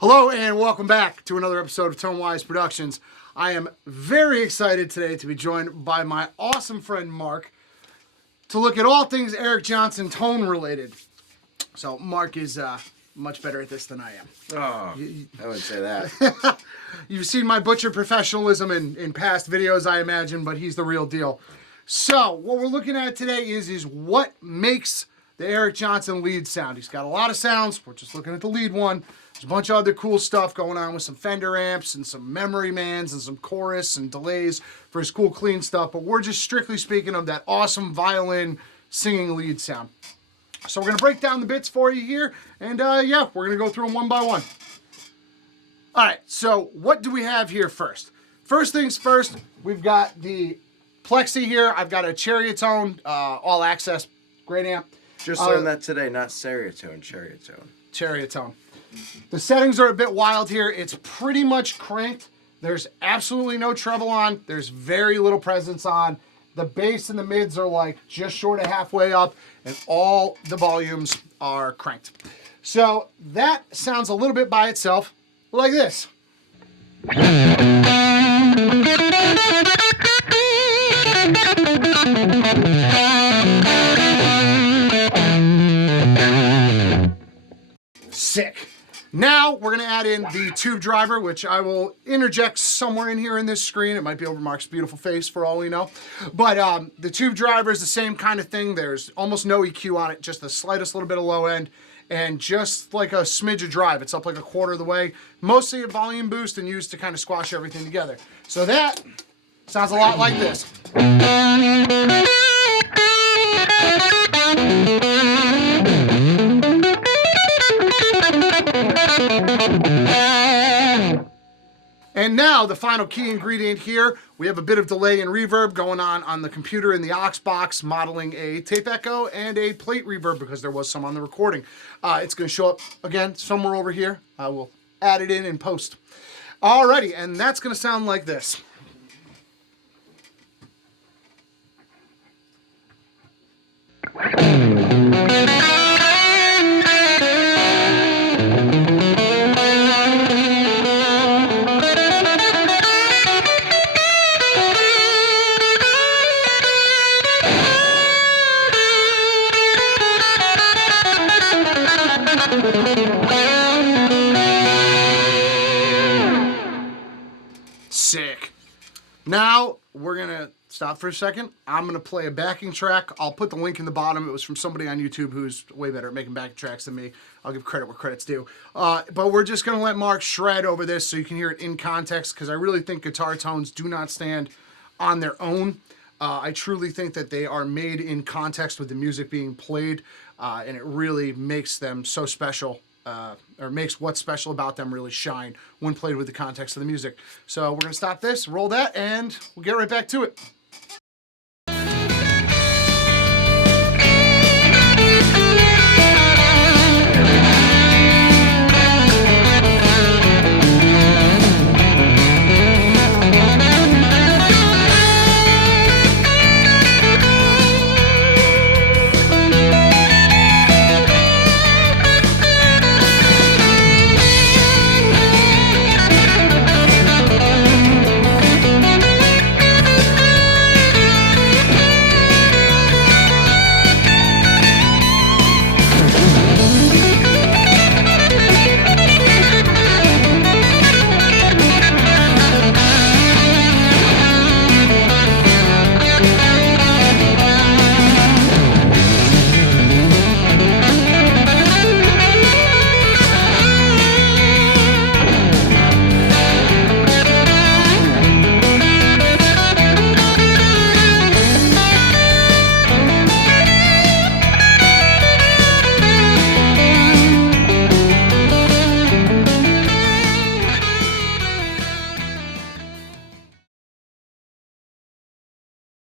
Hello and welcome back to another episode of ToneWise Productions. I am very excited today to be joined by my awesome friend Mark to look at all things Eric Johnson tone related. So Mark is much better at this than I am. Oh, I wouldn't say that. You've seen my butcher professionalism in past videos, I imagine, but he's the real deal. So what we're looking at today is what makes the Eric Johnson lead sound. He's got a lot of sounds. We're just looking at the lead one. There's a bunch of other cool stuff going on with some Fender amps and some memory mans and some chorus and delays for his cool clean stuff. But we're just strictly speaking of that awesome violin singing lead sound. So we're going to break down the bits for you here. And yeah, we're going to go through them one by one. All right, so what do we have here first? First things first, we've got the Plexi here. I've got a Chariotone all access great amp. Just learned that today, not Seriatone, Chariotone. Chariotone. The settings are a bit wild here. It's pretty much cranked. There's absolutely no treble on. There's very little presence on. The bass and the mids are like just short of halfway up, and all the volumes are cranked. So that sounds a little bit by itself, like this. Sick. Now we're going to add in the tube driver, which I will interject somewhere in here in this screen. It might be over Mark's beautiful face for all we know. But the tube driver is the same kind of thing. There's almost no EQ on it, just the slightest little bit of low end, and just like a smidge of drive. It's up like a quarter of the way. Mostly a volume boost and used to kind of squash everything together. So that sounds a lot like this. And now the final key ingredient here, we have a bit of delay and reverb going on the computer in the aux box, modeling a tape echo and a plate reverb because there was some on the recording. It's going to show up again somewhere over here. I will add it in post. Alrighty, and that's going to sound like this. Sick. Now we're gonna stop for a second. I'm gonna play a backing track. I'll put the link in the bottom. It was from somebody on YouTube who's way better at making backing tracks than me. I'll give credit where credit's due. But we're just gonna let Mark shred over this so you can hear it in context, because I really think guitar tones do not stand on their own. I truly think that they are made in context with the music being played, and it really makes them so special. Or makes what's special about them really shine when played with the context of the music. So we're going to stop this, roll that, and we'll get right back to it.